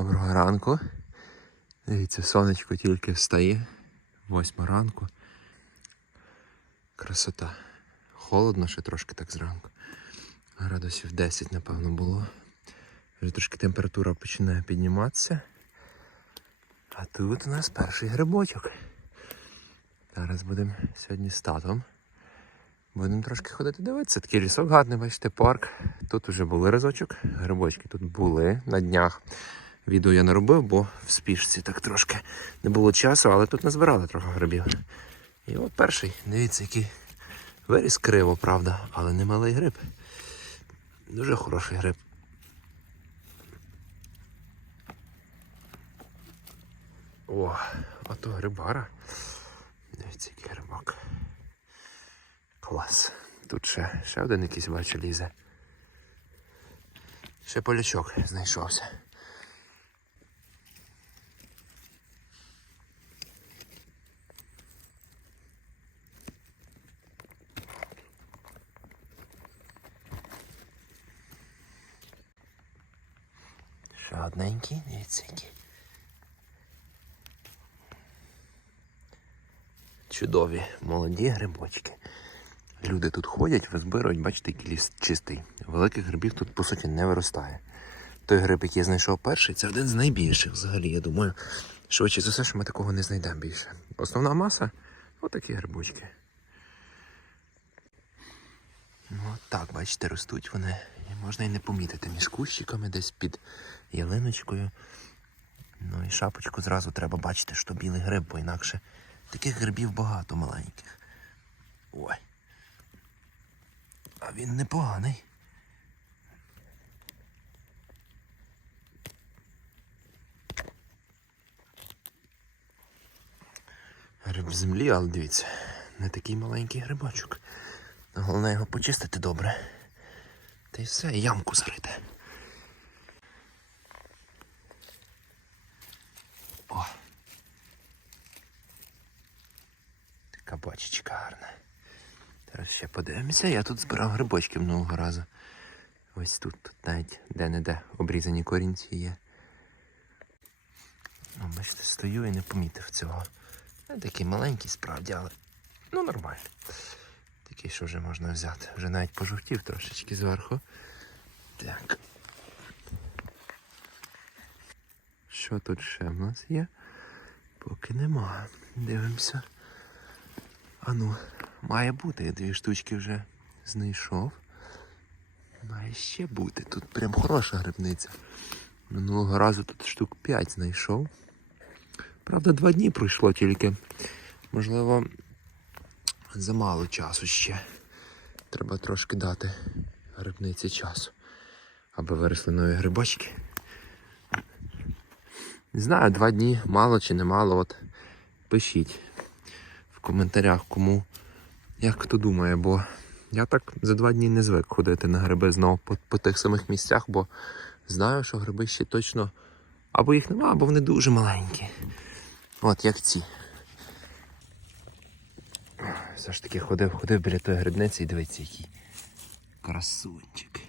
Доброго ранку. Дивіться, сонечко тільки встає. Восьма ранку. Красота. Холодно ще трошки так зранку. Градусів 10, напевно, було. Вже трошки температура починає підніматися. А тут у нас перший грибочок. Зараз будемо сьогодні з татом. Будемо трошки ходити дивитися. Такий лісок гарний, бачите, парк. Тут вже були разочок. Грибочки тут були на днях. Відео я не робив, бо в спішці так трошки не було часу, але тут назбирали трохи грибів. І от перший, дивіться, який виріс криво, правда, але не малий гриб. Дуже хороший гриб. О, ото грибара. Дивіться, який грибок. Клас. Тут ще, ще один якийсь бачу лізе. Ще полячок знайшовся. Ще одненький. Чудові молоді грибочки. Люди тут ходять, визбирають, бачите, який ліс чистий. Великих грибів тут, по суті, не виростає. Той гриб, який я знайшов перший, це один з найбільших взагалі. Я думаю, швидше за все, що ми такого не знайдемо більше. Основна маса отакі грибочки. Ну, от так, бачите, ростуть вони. І можна і не помітити між кущиками, десь під ялиночкою. Ну і шапочку зразу треба бачити, що білий гриб, бо інакше таких грибів багато маленьких. Ой. А він непоганий. Гриб в землі, але дивіться, не такий маленький грибочок. Головне його почистити добре. Та й все, ямку зарити. Така гарна. Зараз ще подивимося. Я тут збирав грибочки минулого разу. Ось тут, тут навіть де-не-де обрізані корінці є. Ну, бачите, стою і не помітив цього. Ну, такий маленький справді, але ну нормально. Такий, що вже можна взяти. Вже навіть пожовтів трошечки зверху. Так. Що тут ще в нас є? Поки нема. Дивимося. А ну, має бути. Я дві штучки вже знайшов. Має ще бути. Тут прям хороша грибниця. Минулого разу тут штук 5 знайшов. Правда, два дні пройшло тільки. Можливо, замало часу ще. Треба трошки дати грибниці часу. Аби виросли нові грибочки. Не знаю, два дні мало чи не мало. От пишіть в коментарях, кому як хто думає, бо я так за два дні не звик ходити на гриби знову по, по тих самих місцях, бо знаю, що гриби ще точно або їх нема, або вони дуже маленькі. От як ці. Все ж таки ходив, ходив біля тої грибниці і дивіться, який красунчик.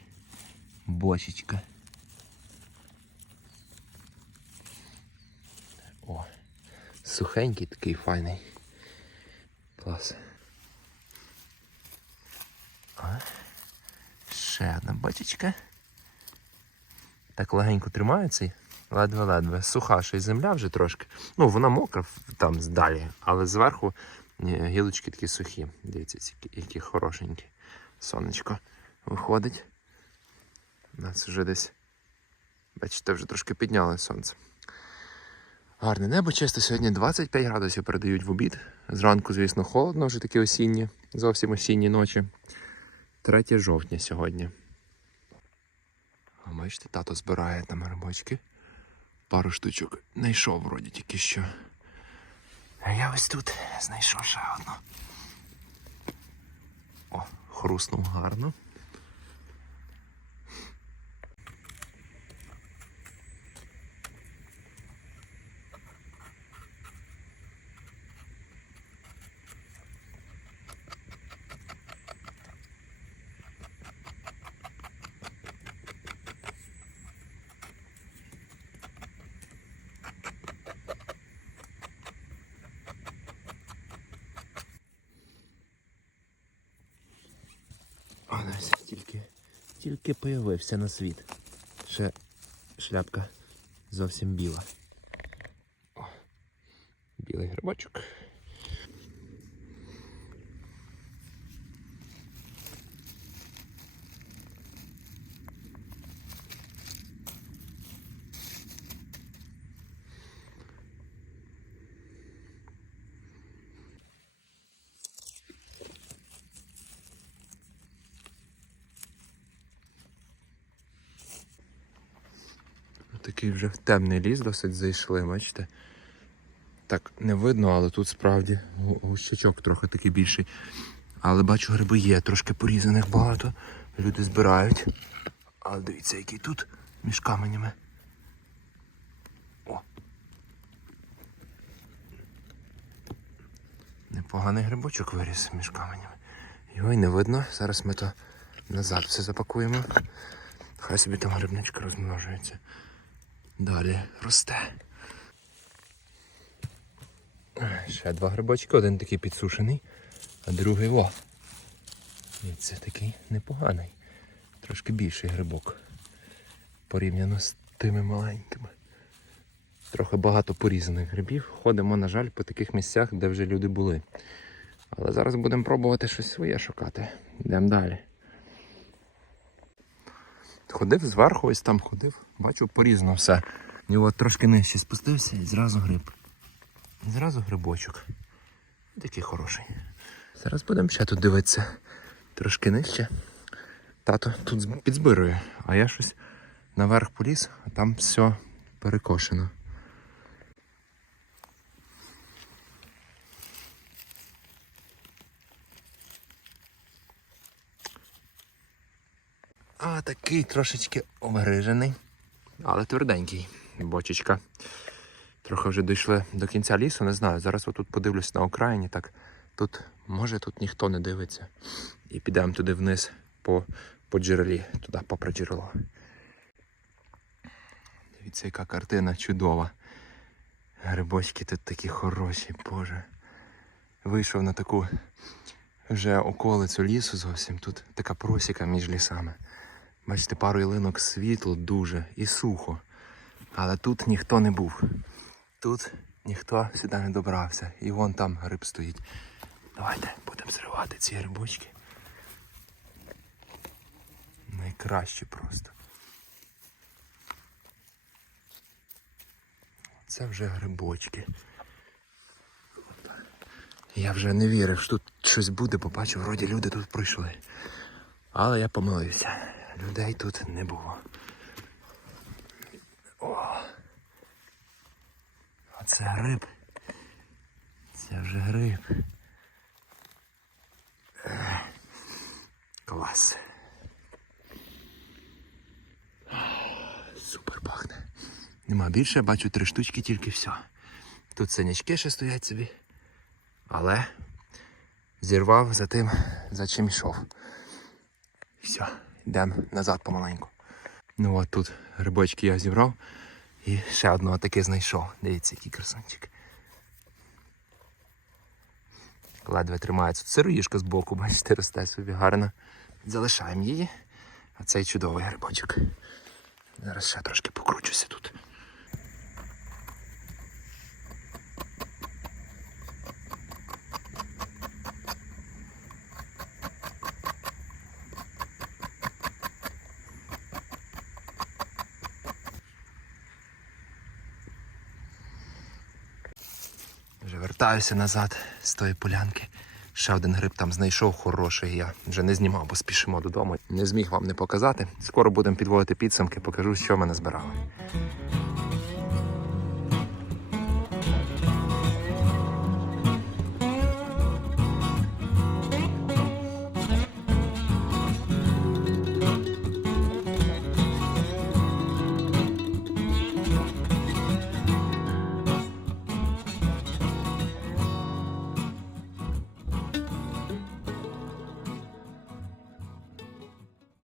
Бочечка. О, сухенький такий файний. Клас. А? Ще одна бочечка. Так легенько тримається. Ледве-ледве. Суха ще й земля вже трошки. Ну, вона мокра там далі, але зверху гілочки такі сухі. Дивіться, які хорошенькі. Сонечко виходить. У нас вже десь. Бачите, вже трошки підняли сонце. Гарне небо чисто сьогодні 25 градусів передають в обід. Зранку, звісно, холодно, вже такі осінні, зовсім осінні ночі. 3 жовтня сьогодні. А бачите, тато збирає там грибочки. Пару штучок знайшов вроді тільки що. А я ось тут знайшов ще одну. О, хруснув гарно. Ось тільки, тільки появився на світ. Ще шляпка зовсім біла. О, білий грибочок. Такий вже темний ліс досить зайшли, бачите? Так не видно, але тут справді гу- гущачок трохи такий більший. Але бачу, гриби є, трошки порізаних багато. Люди збирають. Але дивіться, який тут між каменями. О. Непоганий грибочок виріс між каменями. Його й не видно. Зараз ми то назад все запакуємо. Хай собі там грибничка розмножується. Далі росте. Ще два грибочки, один такий підсушений, а другий о. І це такий непоганий. Трошки більший грибок. Порівняно з тими маленькими. Трохи багато порізаних грибів. Ходимо, на жаль, по таких місцях, де вже люди були. Але зараз будемо пробувати щось своє шукати. Йдемо далі. Ходив зверху, ось там ходив, бачу порізно все. І от трошки нижче спустився і зразу гриб. І зразу грибочок. Такий хороший. Зараз будемо ще тут дивитися. Трошки нижче. Тато тут підзбирує, а я щось наверх поліз, а там все перекошено. А такий трошечки обгрижений, але тверденький. Бочечка. Трохи вже дійшли до кінця лісу, не знаю. Зараз отут подивлюсь на окраїні, так тут, може, тут ніхто не дивиться. І підемо туди вниз по, по джерелі, туди попри джерело. Дивіться, яка картина чудова. Грибочки тут такі хороші, боже. Вийшов на таку вже околицю лісу зовсім. Тут така просіка між лісами. Бачите, пару ялинок світло дуже і сухо. Але тут ніхто не був. Тут ніхто сюди не добрався. І вон там гриб стоїть. Давайте будемо зривати ці грибочки. Найкраще просто. Це вже грибочки. Я вже не вірив, що тут щось буде, побачив, вроді люди тут пройшли. Але я помилився. Людей тут не було. О! Оце гриб. Це вже гриб. Клас. Супер пахне. Нема більше, бачу три штучки, тільки все. Тут синячки ще стоять собі. Але зірвав за тим, за чим йшов. Все, йдемо назад помаленьку. Ну от тут грибочки я зібрав і ще одного таки знайшов. Дивіться, який красунчик. Ледве тримається. Тут сироїшка з боку, бачите, росте собі гарно. Залишаємо її. А цей чудовий грибочок. Зараз ще трошки покручуся тут. Вже вертаюся назад з тої полянки. Ще один гриб там знайшов хороший. Я вже не знімав, бо спішимо додому. Не зміг вам не показати. Скоро будемо підводити підсумки, покажу, що ми назбирали.